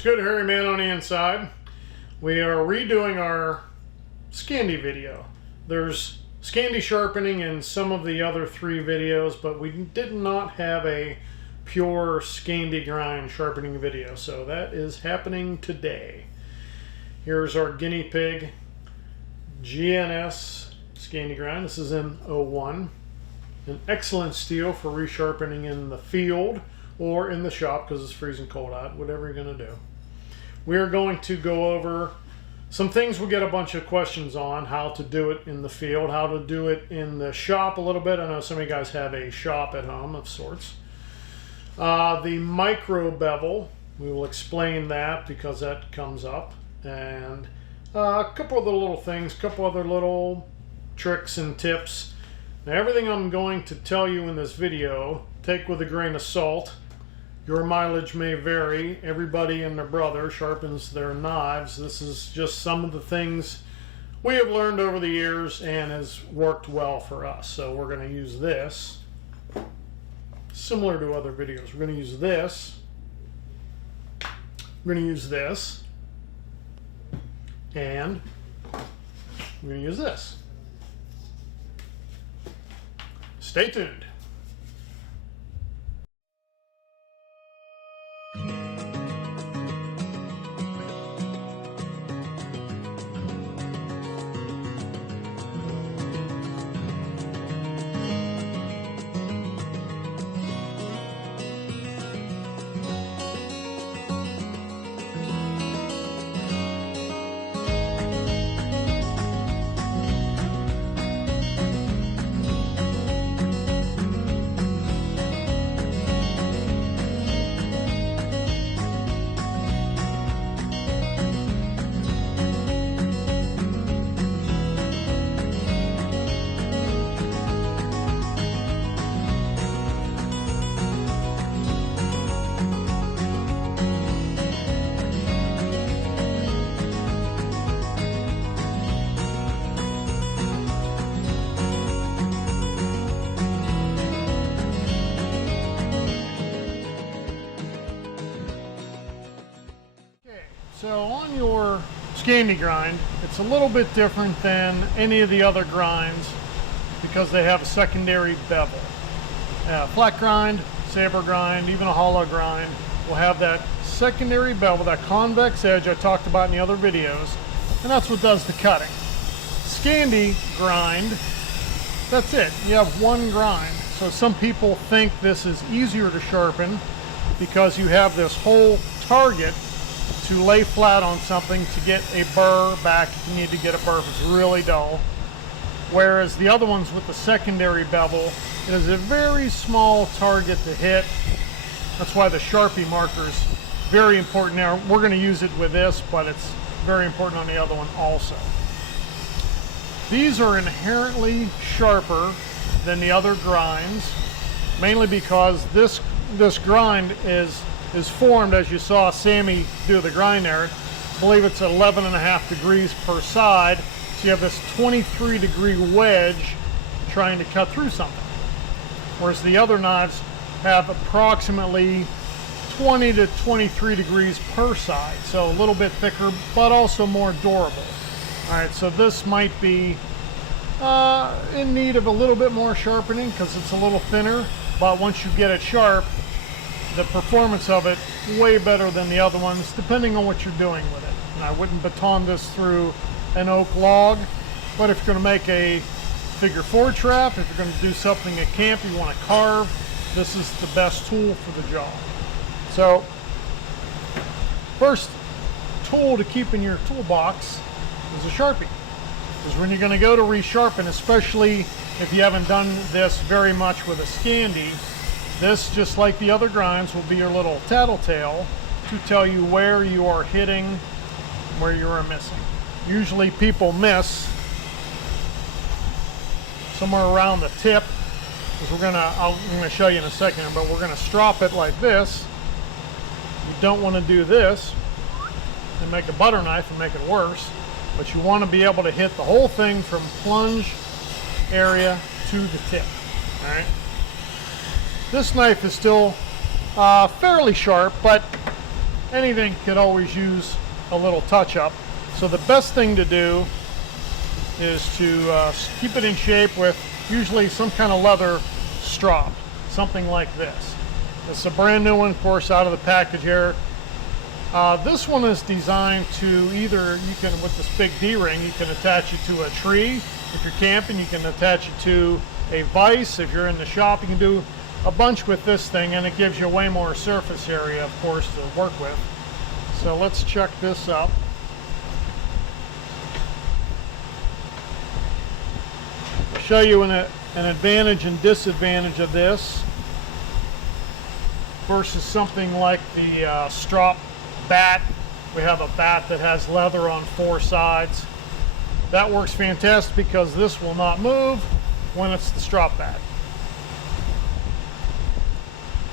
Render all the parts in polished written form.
It's good, hairy man on the inside. We are redoing our Scandi video. There's Scandi sharpening in some of the other 3 videos, but we did not have a pure Scandi grind sharpening video, so that is happening today. Here's our guinea pig GNS Scandi grind. This is in 01. An excellent steel for resharpening in the field or in the shop because it's freezing cold out, whatever you're going to do. We're going to go over some things we get a bunch of questions on: how to do it in the field, how to do it in the shop a little bit. I know some of you guys have a shop at home of sorts. The micro bevel, we will explain that because that comes up. And a couple of the little things, a couple other little tricks and tips. Now, everything I'm going to tell you in this video, take with a grain of salt. Your mileage may vary. Everybody and their brother sharpens their knives. This is just some of the things we have learned over the years and has worked well for us. So we're going to use this, similar to other videos. We're going to use this. We're going to use this. And we're going to use this. Stay tuned. So on your Scandi grind, it's a little bit different than any of the other grinds because they have a secondary bevel. Flat grind, saber grind, even a hollow grind will have that secondary bevel, that convex edge I talked about in the other videos, and that's what does the cutting. Scandi grind, that's it. You have one grind. So some people think this is easier to sharpen because you have this whole target to lay flat on something to get a burr back if you need to get a burr if it's really dull. Whereas the other ones with the secondary bevel, it is a very small target to hit. That's why the Sharpie marker is very important. Now we're going to use it with this, but it's very important on the other one also. These are inherently sharper than the other grinds, mainly because this grind is formed, as you saw Sammy do the grind there. I believe it's 11.5 degrees per side, so you have this 23-degree wedge trying to cut through something. Whereas the other knives have approximately 20 to 23 degrees per side, so a little bit thicker, but also more durable. All right, so this might be in need of a little bit more sharpening because it's a little thinner, but once you get it sharp, the performance of it way better than the other ones, depending on what you're doing with it. And I wouldn't baton this through an oak log, but if you're going to make a figure 4 trap, if you're going to do something at camp you want to carve, this is the best tool for the job. So first tool to keep in your toolbox is a Sharpie, because when you're going to go to resharpen, especially if you haven't done this very much with a Scandi, this, just like the other grinds, will be your little tattletale to tell you where you are hitting, where you are missing. Usually people miss somewhere around the tip, because I'm going to show you in a second, but we're going to strop it like this. You don't want to do this and make a butter knife and make it worse, but you want to be able to hit the whole thing from plunge area to the tip. All right. This knife is still fairly sharp, but anything could always use a little touch-up. So the best thing to do is to keep it in shape with usually some kind of leather strop, something like this. It's a brand new one, of course, out of the package here. This one is designed to either, you can, with this big D-ring, you can attach it to a tree. If you're camping, you can attach it to a vise. If you're in the shop, you can do a bunch with this thing, and it gives you way more surface area, of course, to work with. So let's check this out. I'll show you an advantage and disadvantage of this versus something like the strop bat. We have a bat that has leather on 4 sides. That works fantastic because this will not move when it's the strop bat.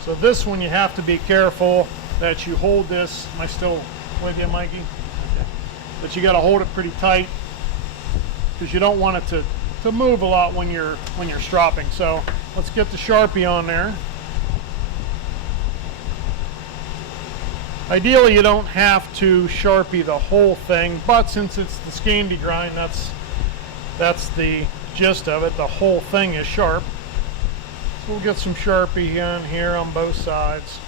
So this one, you have to be careful that you hold this. Am I still with you, Mikey? Okay. But you got to hold it pretty tight because you don't want it to move a lot when you're stropping. So let's get the Sharpie on there. Ideally, you don't have to Sharpie the whole thing, but since it's the Scandi grind, that's the gist of it. The whole thing is sharp. So we'll get some Sharpie in here on both sides.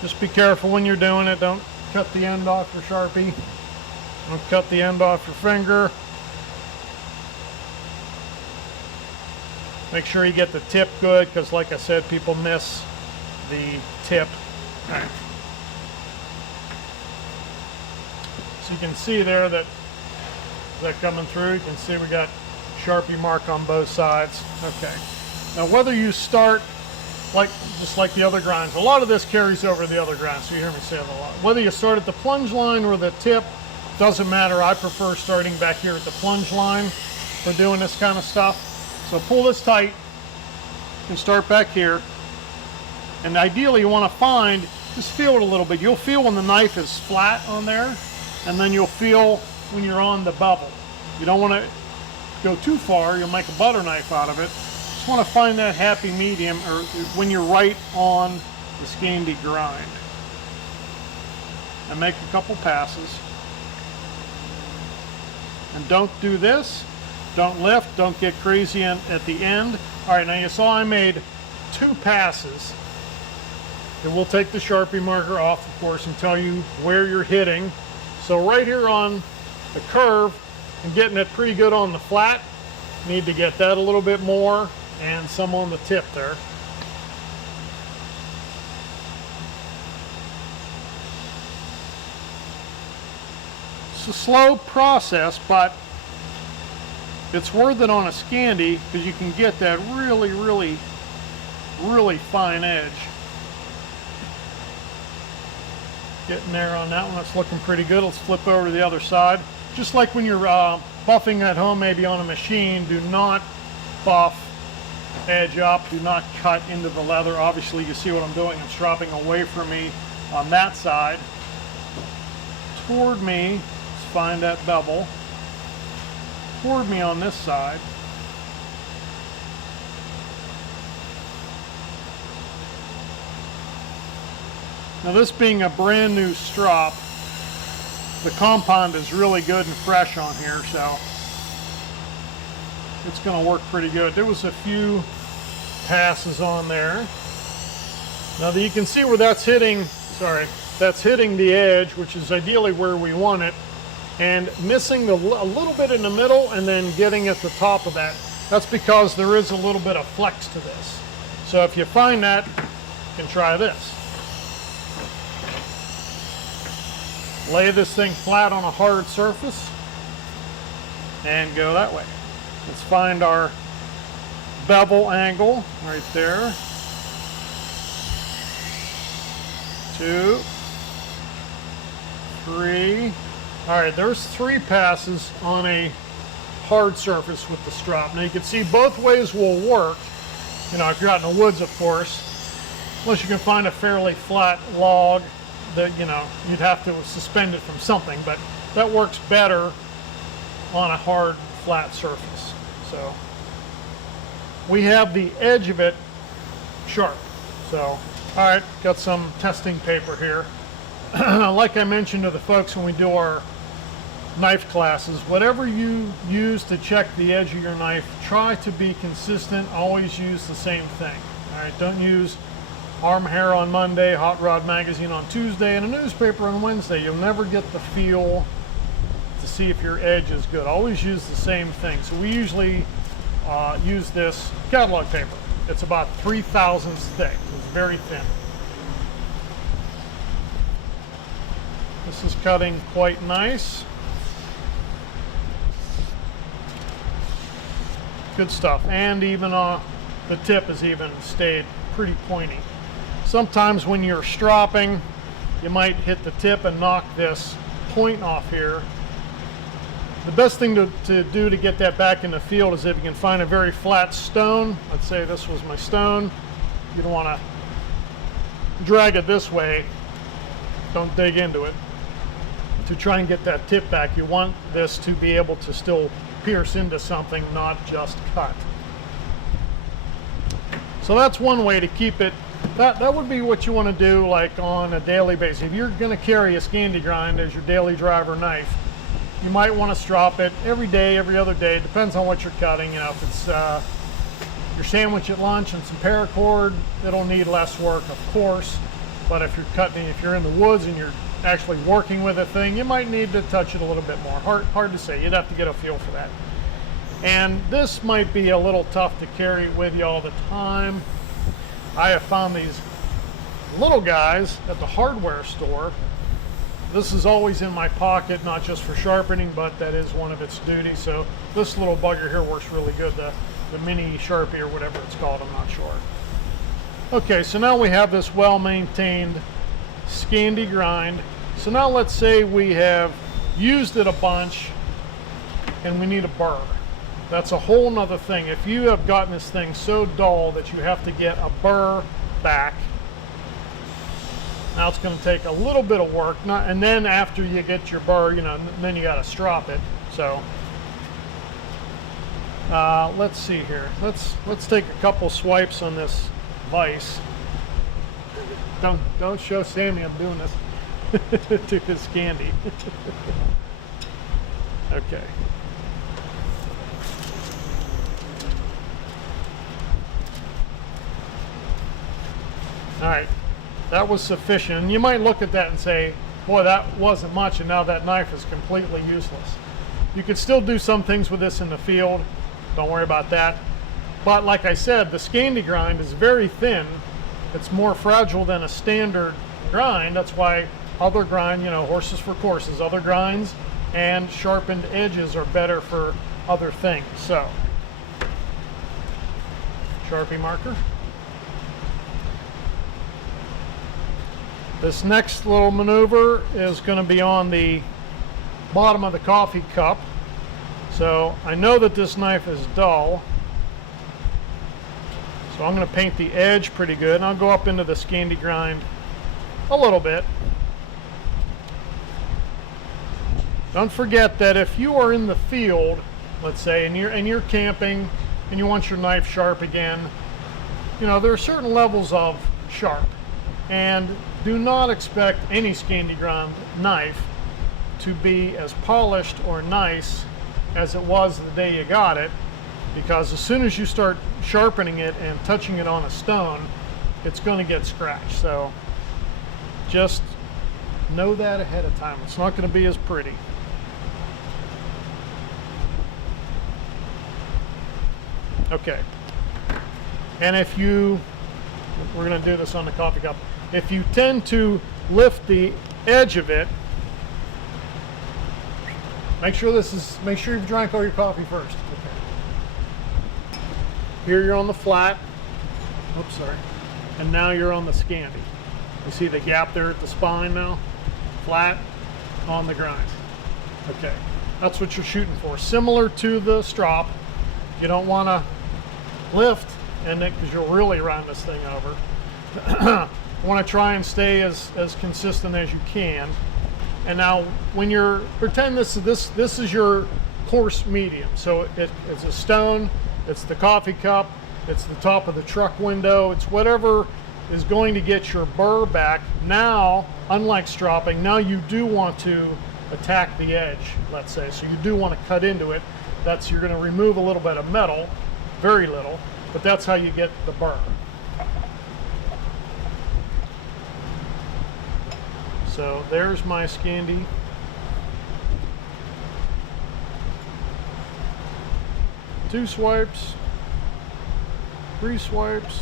Just be careful when you're doing it. Don't cut the end off your Sharpie. Don't cut the end off your finger. Make sure you get the tip good, because like I said, people miss the tip. All right. So you can see there that coming through. You can see we got Sharpie mark on both sides. Okay. Now whether you start just like the other grinds, a lot of this carries over to the other grinds, so you hear me say that a lot. Whether you start at the plunge line or the tip, doesn't matter. I prefer starting back here at the plunge line for doing this kind of stuff. So pull this tight and start back here. And ideally you want to find, just feel it a little bit. You'll feel when the knife is flat on there, and then you'll feel when you're on the bevel. You don't want to go too far, you'll make a butter knife out of it. Just want to find that happy medium, or when you're right on the Scandi grind. And make a couple passes. And don't do this. Don't lift, don't get crazy at the end. All right, now you saw I made 2 passes. And we'll take the Sharpie marker off, of course, and tell you where you're hitting. So right here on the curve, and getting it pretty good on the flat. Need to get that a little bit more, and some on the tip there. It's a slow process, but it's worth it on a Scandi because you can get that really, really, really fine edge. Getting there on that one, that's looking pretty good. Let's flip over to the other side. Just like when you're buffing at home, maybe on a machine, do not buff edge up, do not cut into the leather. Obviously, you see what I'm doing. I'm stropping away from me on that side. Toward me, let's find that bevel. Toward me on this side. Now this being a brand new strop, the compound is really good and fresh on here, so it's going to work pretty good. There was a few passes on there. Now you can see where that's hitting, that's hitting the edge, which is ideally where we want it, and missing a little bit in the middle and then getting at the top of that. That's because there is a little bit of flex to this. So if you find that, you can try this. Lay this thing flat on a hard surface and go that way. Let's find our bevel angle right there. 2, 3. All right, there's 3 passes on a hard surface with the strop. Now you can see both ways will work. You know, if you're out in the woods, of course, unless you can find a fairly flat log that, you know, you'd have to suspend it from something, but that works better on a hard, flat surface. So we have the edge of it sharp. So All right, got some testing paper here. Like I mentioned to the folks when we do our knife classes, whatever you use to check the edge of your knife, try to be consistent. Always use the same thing. All right, don't use Arm Hair on Monday, Hot Rod Magazine on Tuesday, and a newspaper on Wednesday. You'll never get the feel to see if your edge is good. Always use the same thing. So we usually use this catalog paper. It's about 3/1000 thick. It's very thin. This is cutting quite nice. Good stuff. And even the tip has even stayed pretty pointy. Sometimes when you're stropping, you might hit the tip and knock this point off here. The best thing to do to get that back in the field is if you can find a very flat stone. Let's say this was my stone. You don't want to drag it this way. Don't dig into it. To try and get that tip back, you want this to be able to still pierce into something, not just cut. So that's one way to keep it. That would be what you want to do like on a daily basis. If you're going to carry a Scandi grind as your daily driver knife, you might want to strop it every day, every other day. It depends on what you're cutting. You know, if it's your sandwich at lunch and some paracord, it'll need less work, of course. But if you're cutting, if you're in the woods and you're actually working with a thing, you might need to touch it a little bit more. Hard to say. You'd have to get a feel for that. And this might be a little tough to carry with you all the time. I have found these little guys at the hardware store. This is always in my pocket, not just for sharpening, but that is one of its duties. So this little bugger here works really good. The mini Sharpie or whatever it's called, I'm not sure. Okay, so now we have this well-maintained Scandi grind. So now let's say we have used it a bunch and we need a burr. That's a whole nother thing. If you have gotten this thing so dull that you have to get a burr back, now it's going to take a little bit of work. And then after you get your burr, you know, then you got to strop it. So let's see here. Let's take a couple swipes on this vise. Don't show Sammy I'm doing this to his Scandi. Okay. All right, that was sufficient. And you might look at that and say, boy, that wasn't much, and now that knife is completely useless. You could still do some things with this in the field. Don't worry about that. But like I said, the Scandi grind is very thin. It's more fragile than a standard grind. That's why other grind, you know, horses for courses, other grinds and sharpened edges are better for other things. So, Sharpie marker. This next little maneuver is going to be on the bottom of the coffee cup. So I know that this knife is dull. So I'm going to paint the edge pretty good, and I'll go up into the Scandi grind a little bit. Don't forget that if you are in the field, let's say, and you're camping and you want your knife sharp again, you know, there are certain levels of sharp. And do not expect any Scandi grind knife to be as polished or nice as it was the day you got it, because as soon as you start sharpening it and touching it on a stone, it's going to get scratched. So just know that ahead of time. It's not going to be as pretty. Okay. And if you, we're going to do this on the coffee cup. If you tend to lift the edge of it, make sure you've drank all your coffee first. Okay. Here you're on the flat. Oops, sorry. And now you're on the Scandi. You see the gap there at the spine now? Flat on the grind. Okay. That's what you're shooting for. Similar to the strop. You don't want to lift and because you'll really run this thing over. You want to try and stay as consistent as you can. And now when you're, pretend this is your coarse medium. So it's a stone, it's the coffee cup, it's the top of the truck window, it's whatever is going to get your burr back. Now, unlike stropping, now you do want to attack the edge, let's say. So you do want to cut into it. You're going to remove a little bit of metal, very little, but that's how you get the burr. So there's my Scandi. Two swipes, three swipes.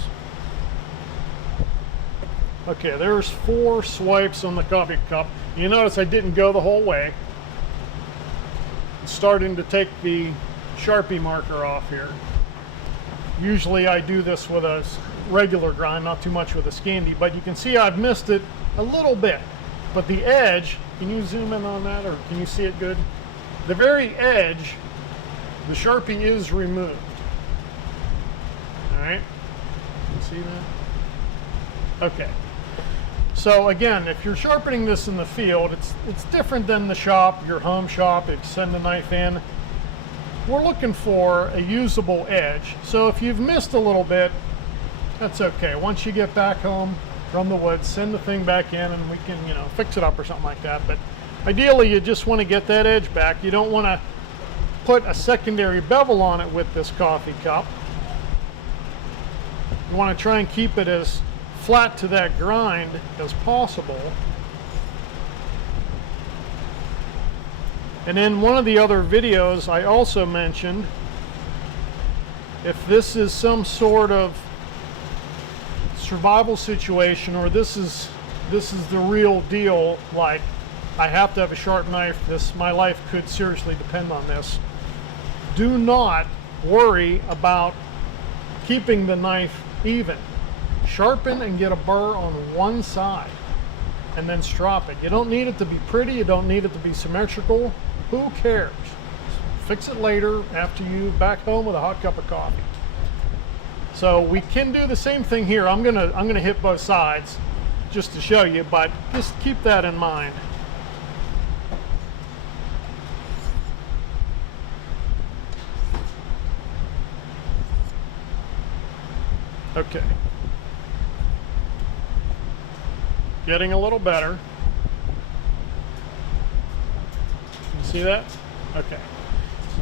Okay, there's 4 swipes on the coffee cup. You notice I didn't go the whole way. It's starting to take the Sharpie marker off here. Usually I do this with a regular grind, not too much with a Scandi, but you can see I've missed it a little bit. But the edge, can you zoom in on that, or can you see it good? The very edge, the Sharpie is removed. All right, you see that? Okay. So again, if you're sharpening this in the field, it's different than the shop, your home shop. If you send the knife in, we're looking for a usable edge. So if you've missed a little bit, that's okay. Once you get back home from the woods, send the thing back in and we can, fix it up or something like that. But ideally, you just want to get that edge back. You don't want to put a secondary bevel on it with this coffee cup. You want to try and keep it as flat to that grind as possible. And in one of the other videos, I also mentioned if this is some sort of survival situation, or this is the real deal, like I have to have a sharp knife, my life could seriously depend on this, do not worry about keeping the knife even. Sharpen and get a burr on one side and then strop it. You don't need it to be pretty, you don't need it to be symmetrical. Who cares? Fix it later after you back home with a hot cup of coffee. So we can do the same thing here. I'm gonna hit both sides just to show you, but just keep that in mind. Okay. Getting a little better. You see that? Okay.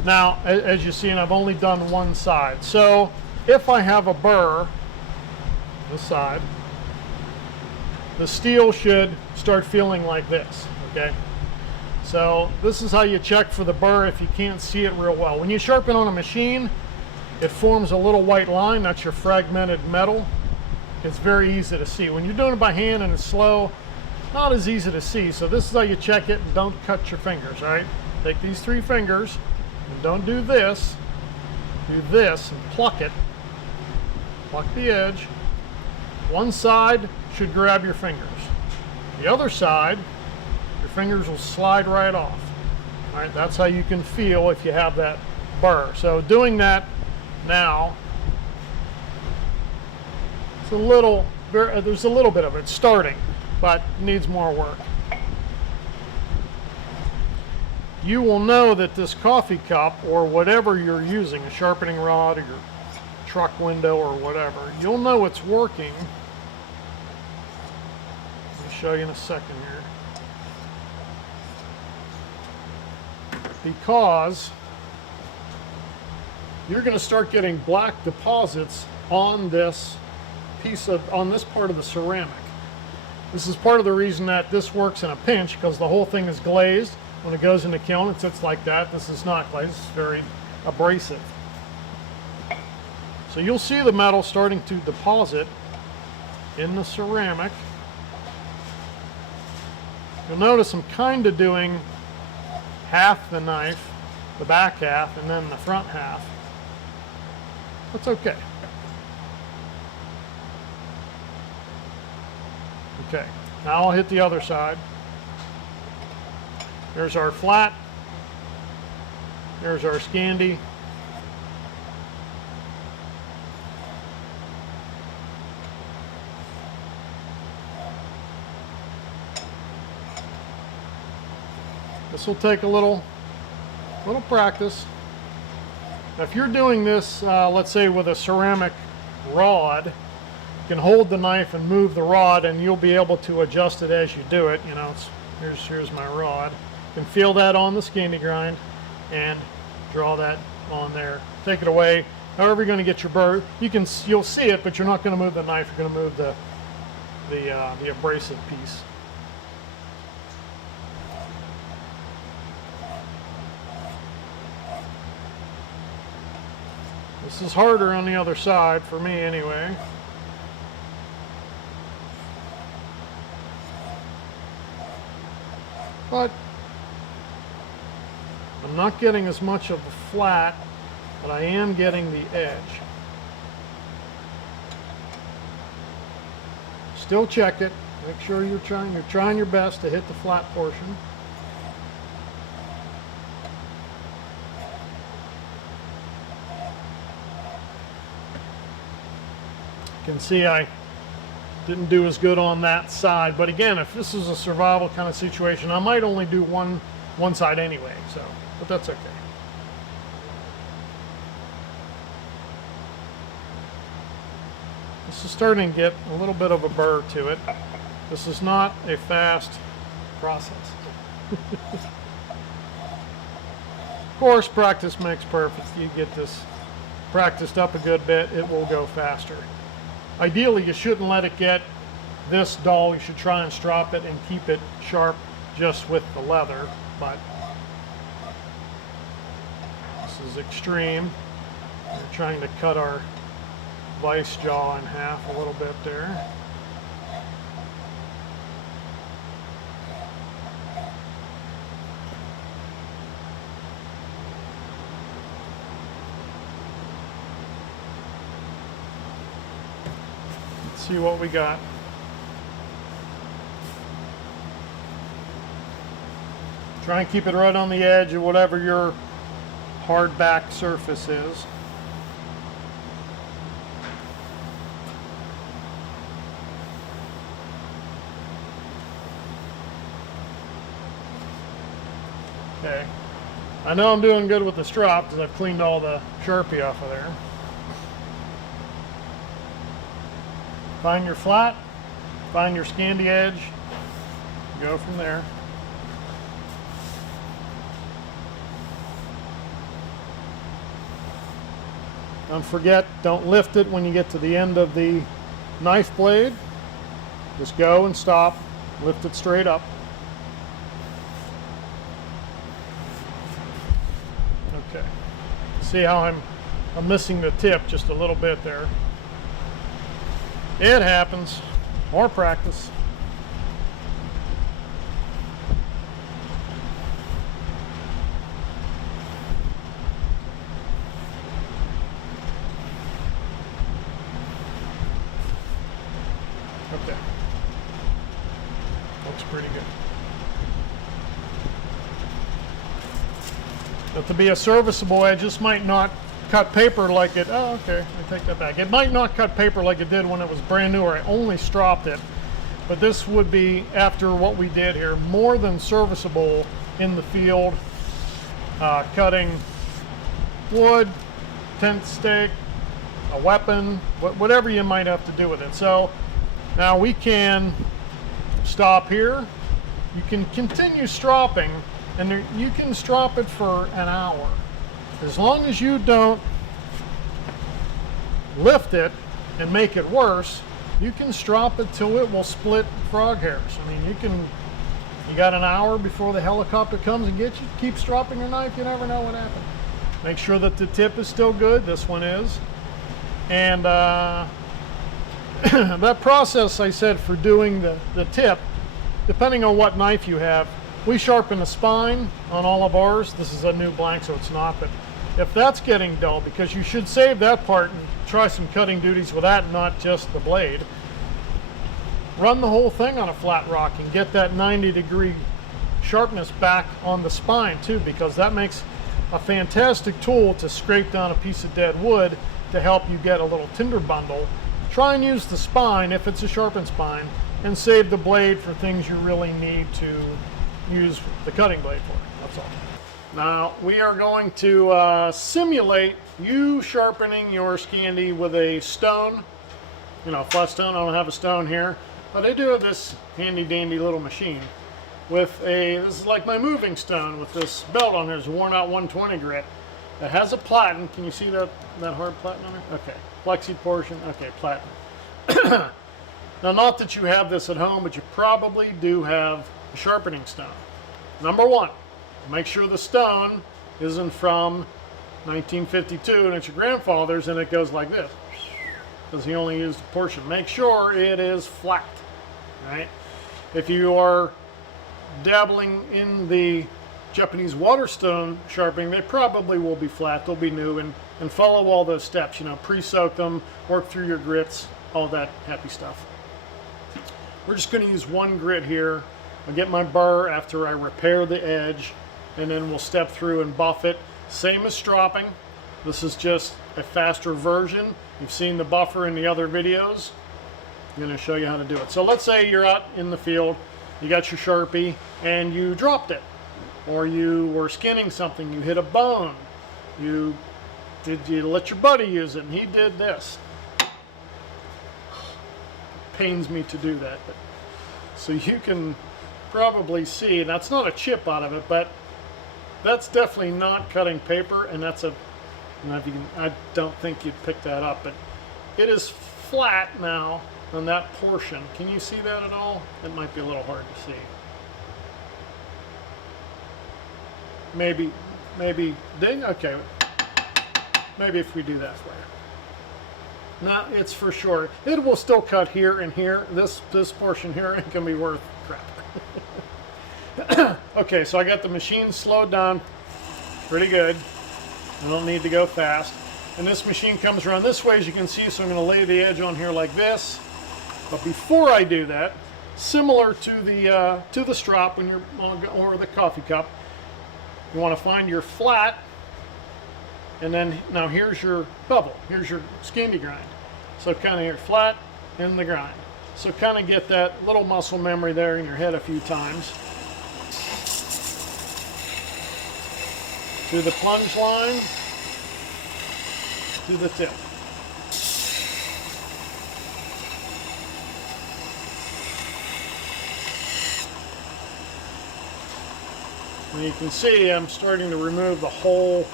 Now, as you see, and I've only done one side. So if I have a burr, this side, the steel should start feeling like this, okay? So this is how you check for the burr if you can't see it real well. When you sharpen on a machine, it forms a little white line. That's your fragmented metal. It's very easy to see. When you're doing it by hand and it's slow, not as easy to see. So this is how you check it, and don't cut your fingers, all right? Take these 3 fingers and don't do this. Do this and pluck it. Pluck the edge. One side should grab your fingers. The other side, your fingers will slide right off. All right, that's how you can feel if you have that burr. So doing that now, there's a little bit of it starting, but needs more work. You will know that this coffee cup, or whatever you're using, a sharpening rod or your truck window or whatever, you'll know it's working. Let me show you in a second here. Because you're going to start getting black deposits on this on this part of the ceramic. This is part of the reason that this works in a pinch, because the whole thing is glazed. When it goes in the kiln, it sits like that. This is not glazed, it's very abrasive. So you'll see the metal starting to deposit in the ceramic. You'll notice I'm kind of doing half the knife, the back half, and then the front half. That's okay. Okay, now I'll hit the other side. There's our flat. There's our Scandi. This will take a little practice. Now, if you're doing this, let's say with a ceramic rod, can hold the knife and move the rod, and you'll be able to adjust it as you do it. You know, here's my rod. You can feel that on the Scandi grind and draw that on there. Take it away. However you're going to get your burr, you'll see it, but you're not going to move the knife. You're going to move the abrasive piece. This is harder on the other side, for me anyway. But I'm not getting as much of the flat, but I am getting the edge. Still check it. Make sure you're trying your best to hit the flat portion. You can see I didn't do as good on that side, but again, if this is a survival kind of situation, I might only do one side anyway, so, but that's okay. This is starting to get a little bit of a burr to it. This is not a fast process. Of course, practice makes perfect. You get this practiced up a good bit, it will go faster. Ideally, you shouldn't let it get this dull. You should try and strop it and keep it sharp just with the leather, but this is extreme. We're trying to cut our vice jaw in half a little bit there. See what we got. Try and keep it right on the edge of whatever your hard back surface is. Okay. I know I'm doing good with the strop because I've cleaned all the Sharpie off of there. Find your flat, find your Scandi edge, go from there. Don't forget, don't lift it when you get to the end of the knife blade. Just go and stop, lift it straight up. Okay, see how I'm missing the tip just a little bit there. It happens. More practice. Okay. Looks pretty good. But to be a serviceable edge, this might not cut paper like it, oh okay, I take that back. It might not cut paper like it did when it was brand new or I only stropped it, but this would be, after what we did here, more than serviceable in the field, cutting wood, tent stake, a weapon, whatever you might have to do with it. So now we can stop here. You can continue stropping, and you can strop it for an hour. As long as you don't lift it and make it worse, you can strop it till it will split frog hairs. I mean, you got an hour before the helicopter comes and gets you. Keep stropping your knife, you never know what happens. Make sure that the tip is still good. This one is. And that process I said for doing the tip, depending on what knife you have, we sharpen the spine on all of ours. This is a new blank, so it's not, but if that's getting dull, because you should save that part and try some cutting duties with that, not just the blade. Run the whole thing on a flat rock and get that 90-degree sharpness back on the spine too, because that makes a fantastic tool to scrape down a piece of dead wood to help you get a little tinder bundle. Try and use the spine if it's a sharpened spine, and save the blade for things you really need to use the cutting blade for. That's all. Now we are going to simulate you sharpening your Scandi with a stone you know, flat stone. I don't have a stone here, but I do have this handy dandy little machine with this is like my moving stone with this belt on there. It's a worn out 120 grit. It has a platen. Can you see that hard platen on there? Okay. Flexi portion. Okay, platen. Now, not that you have this at home, but you probably do have a sharpening stone. Number one, make sure the stone isn't from 1952 and it's your grandfather's and it goes like this, because he only used a portion. Make sure it is flat, right? If you are dabbling in the Japanese water stone sharpening, they probably will be flat. They'll be new, and follow all those steps. You know, pre-soak them, work through your grits, all that happy stuff. We're just going to use one grit here. I'll get my burr after I repair the edge, and then we'll step through and buff it. Same as stropping. This is just a faster version. You've seen the buffer in the other videos. I'm going to show you how to do it. So let's say you're out in the field, you got your Sharpie, and you dropped it. Or you were skinning something, you hit a bone. You let your buddy use it, and he did this. Pains me to do that, but so you can probably see that's not a chip out of it, but that's definitely not cutting paper, and that's a, I don't think you'd pick that up, but it is flat now on that portion. Can you see that at all? It might be a little hard to see. Maybe ding. Okay, maybe if we do that for you. Now, it's for sure. It will still cut here and here. This portion here ain't gonna be worth crap. Okay, so I got the machine slowed down pretty good. I don't need to go fast. And this machine comes around this way, as you can see, so I'm gonna lay the edge on here like this. But before I do that, similar to the strop when you're or the coffee cup, you want to find your flat. And then, now here's your bevel. Here's your Scandi grind. So kind of your flat and the grind. So kind of get that little muscle memory there in your head a few times. To the plunge line, to the tip. And you can see I'm starting to remove the whole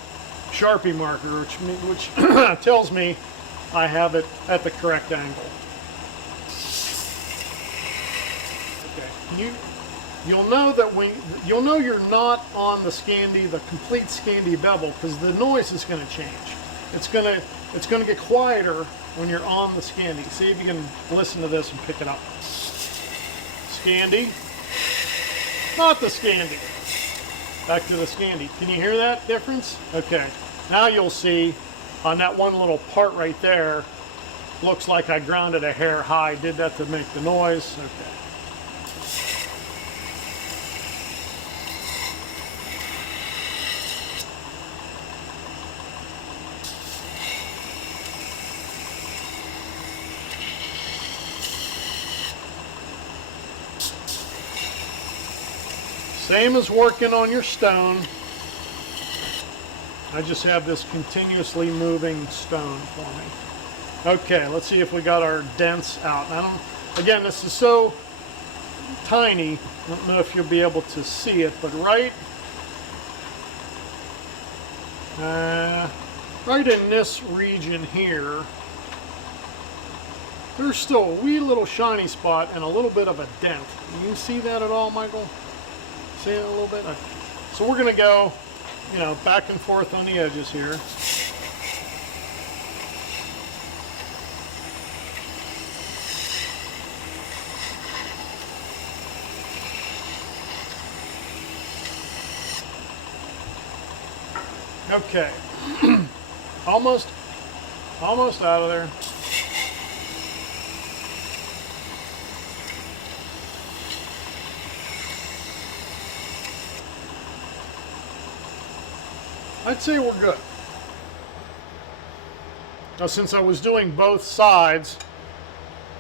Sharpie marker, which tells me I have it at the correct angle. Okay, you'll know that you'll know you're not on the Scandi, the complete Scandi bevel, because the noise is going to change. It's going to get quieter when you're on the Scandi. See if you can listen to this and pick it up. Scandi, not the Scandi. Back to the Scandi. Can you hear that difference? Okay. Now you'll see on that one little part right there, looks like I grounded a hair high. Did that to make the noise. Okay. Same as working on your stone. I just have this continuously moving stone for me. Okay, let's see if we got our dents out. Again, this is so tiny, I don't know if you'll be able to see it, but right in this region here, there's still a wee little shiny spot and a little bit of a dent. Can you see that at all, Michael? See it a little bit? Okay. So we're going to go, you know, back and forth on the edges here. Okay. almost out of there. I'd say we're good. Now, since I was doing both sides,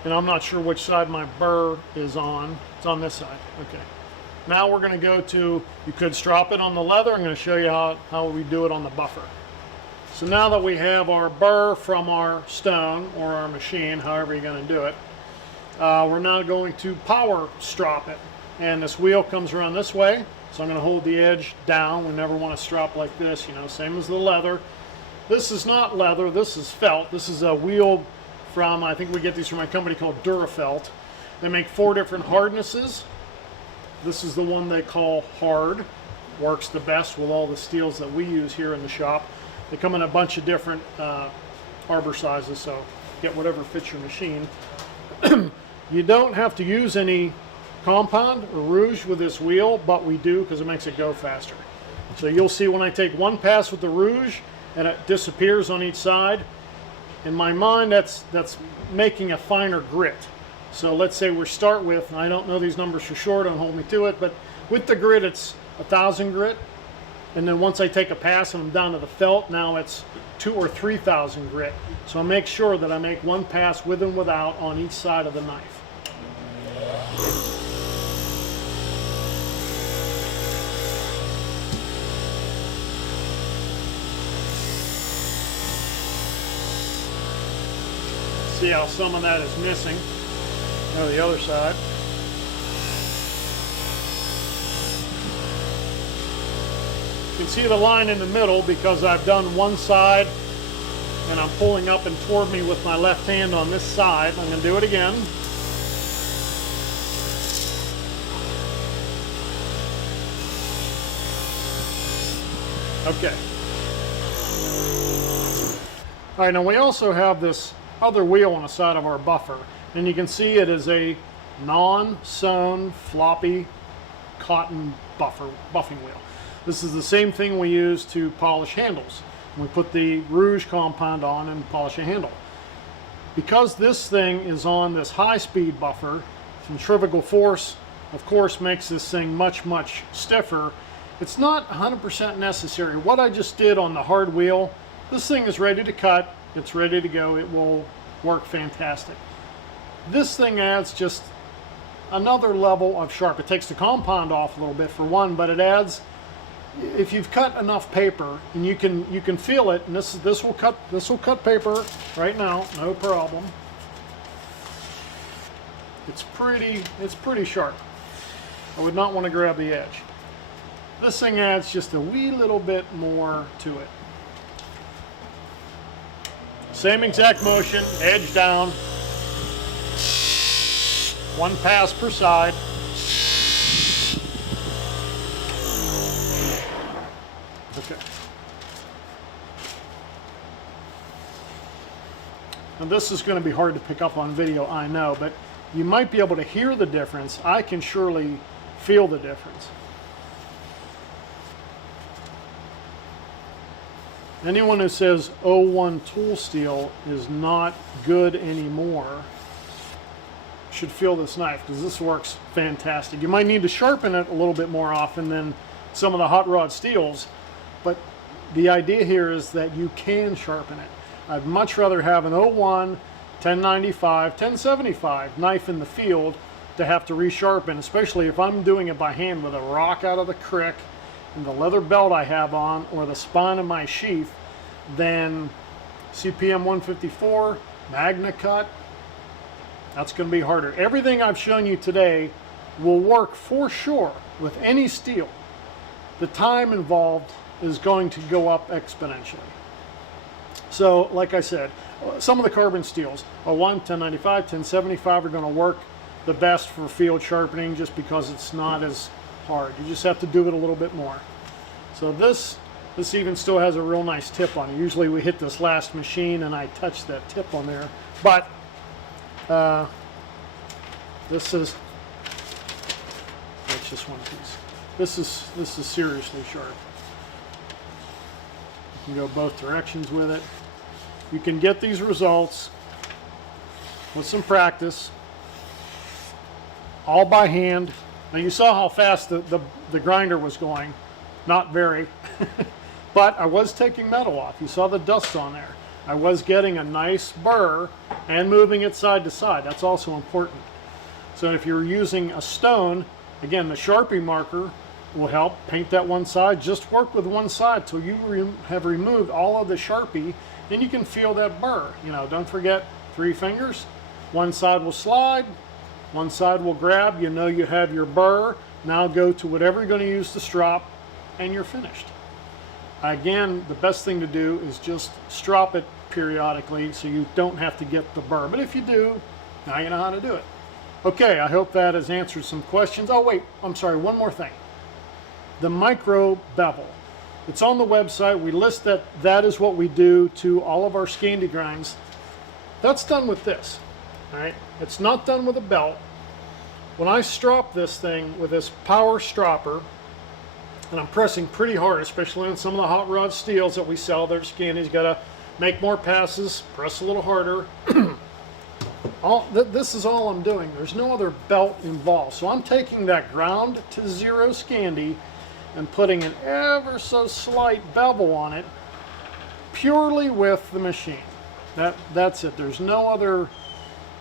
and I'm not sure which side my burr is on, it's on this side. Okay. Now we're going to go to, you could strop it on the leather. I'm going to show you how we do it on the buffer. So now that we have our burr from our stone or our machine, however you're going to do it, we're now going to power strop it. And this wheel comes around this way, so I'm going to hold the edge down. We never want to strop like this, you know, same as the leather. This is not leather, this is felt. This is a wheel from, I think we get these from a company called Durafelt. They make 4 different hardnesses. This is the one they call hard. Works the best with all the steels that we use here in the shop. They come in a bunch of different arbor sizes, so get whatever fits your machine. You don't have to use any compound or rouge with this wheel, but we do because it makes it go faster. So you'll see when I take one pass with the rouge and it disappears on each side, in my mind that's making a finer grit. So let's say we start with, I don't know these numbers for sure, don't hold me to it, but with the grit it's 1,000 grit, and then once I take a pass and I'm down to the felt, now it's 2,000 or 3,000 grit. So I make sure that I make one pass with and without on each side of the knife. See how some of that is missing. Now the other side. You can see the line in the middle because I've done one side and I'm pulling up and toward me with my left hand on this side. I'm going to do it again. Okay. All right, now we also have this other wheel on the side of our buffer, and you can see it is a non-sewn floppy cotton buffing wheel. This is the same thing we use to polish handles. We put the rouge compound on and polish a handle. Because this thing is on this high-speed buffer, centrifugal force, of course, makes this thing much, much stiffer. It's not 100% necessary. What I just did on the hard wheel, this thing is ready to cut. It's ready to go. It will work fantastic. This thing adds just another level of sharp. It takes the compound off a little bit for one, but it adds, if you've cut enough paper and you can feel it, and this will cut paper right now, no problem. It's pretty sharp. I would not want to grab the edge. This thing adds just a wee little bit more to it. Same exact motion, edge down, one pass per side. Okay. Now this is going to be hard to pick up on video, I know, but you might be able to hear the difference. I can surely feel the difference. Anyone who says 01 tool steel is not good anymore should feel this knife, because this works fantastic. You might need to sharpen it a little bit more often than some of the hot rod steels, but the idea here is that you can sharpen it. I'd much rather have an 01, 1095, 1075 knife in the field to have to resharpen, especially if I'm doing it by hand with a rock out of the crick and the leather belt I have on or the spine of my sheath, than CPM 154, Magna Cut. That's going to be harder. Everything I've shown you today will work for sure with any steel. The time involved is going to go up exponentially. So, like I said, some of the carbon steels, 01, 1095, 1075 are going to work the best for field sharpening just because it's not as hard. You just have to do it a little bit more. So this even still has a real nice tip on it. Usually we hit this last machine and I touch that tip on there, but this is, that's just one piece. This is seriously sharp. You can go both directions with it. You can get these results with some practice, all by hand. Now you saw how fast the grinder was going. Not very, but I was taking metal off. You saw the dust on there. I was getting a nice burr and moving it side to side. That's also important. So if you're using a stone, again, the Sharpie marker will help. Paint that one side. Just work with one side till you have removed all of the Sharpie, and you can feel that burr. You know, don't forget 3 fingers. One side will slide, one side will grab. You know you have your burr. Now go to whatever you're going to use to strop, and you're finished. Again, the best thing to do is just strop it periodically so you don't have to get the burr. But if you do, now you know how to do it. Okay, I hope that has answered some questions. Oh wait, I'm sorry, one more thing. The micro bevel. It's on the website. We list that. That is what we do to all of our Scandi grinds. That's done with this, all right? It's not done with a belt. When I strop this thing with this power stropper, and I'm pressing pretty hard, especially on some of the hot rod steels that we sell there at Scandi's, got to make more passes, press a little harder. This is all I'm doing. There's no other belt involved. So I'm taking that ground to 0 Scandi and putting an ever so slight bevel on it purely with the machine. That's it. There's no other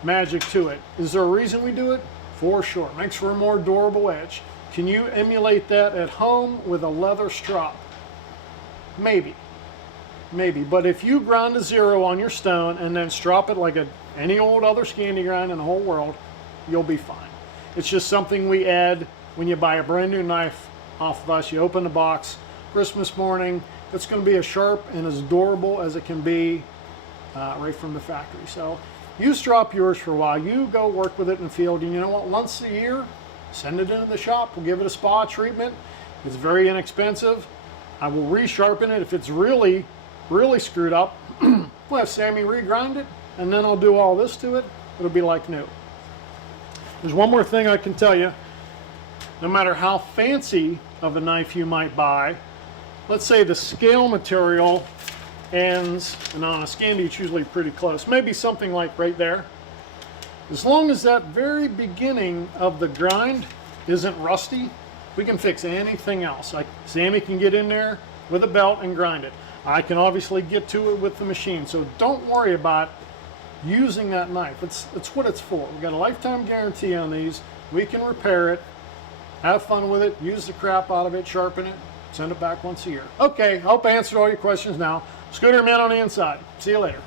magic to it. Is there a reason we do it? For sure. It makes for a more durable edge. Can you emulate that at home with a leather strop? Maybe. Maybe. But if you ground to 0 on your stone and then strop it like any old other Scandi grind in the whole world, you'll be fine. It's just something we add when you buy a brand new knife off of us. You open the box Christmas morning. It's going to be as sharp and as durable as it can be right from the factory. So you strop yours for a while. You go work with it in the field. And you know what? Once a year, send it into the shop. We'll give it a spa treatment. It's very inexpensive. I will re-sharpen it if it's really screwed up. We'll have Sammy regrind it, and then I'll do all this to it. It'll be like new. There's one more thing I can tell you. No matter how fancy of a knife you might buy, let's say the scale material ends, and on a Scandi it's usually pretty close, maybe something like right there. As long as that very beginning of the grind isn't rusty, we can fix anything else. Like Sammy can get in there with a belt and grind it. I can obviously get to it with the machine. So don't worry about using that knife. It's what it's for. We've got a lifetime guarantee on these. We can repair it, have fun with it, use the crap out of it, sharpen it, send it back once a year. Okay, I hope I answered all your questions now. Scooter Man on the inside. See you later.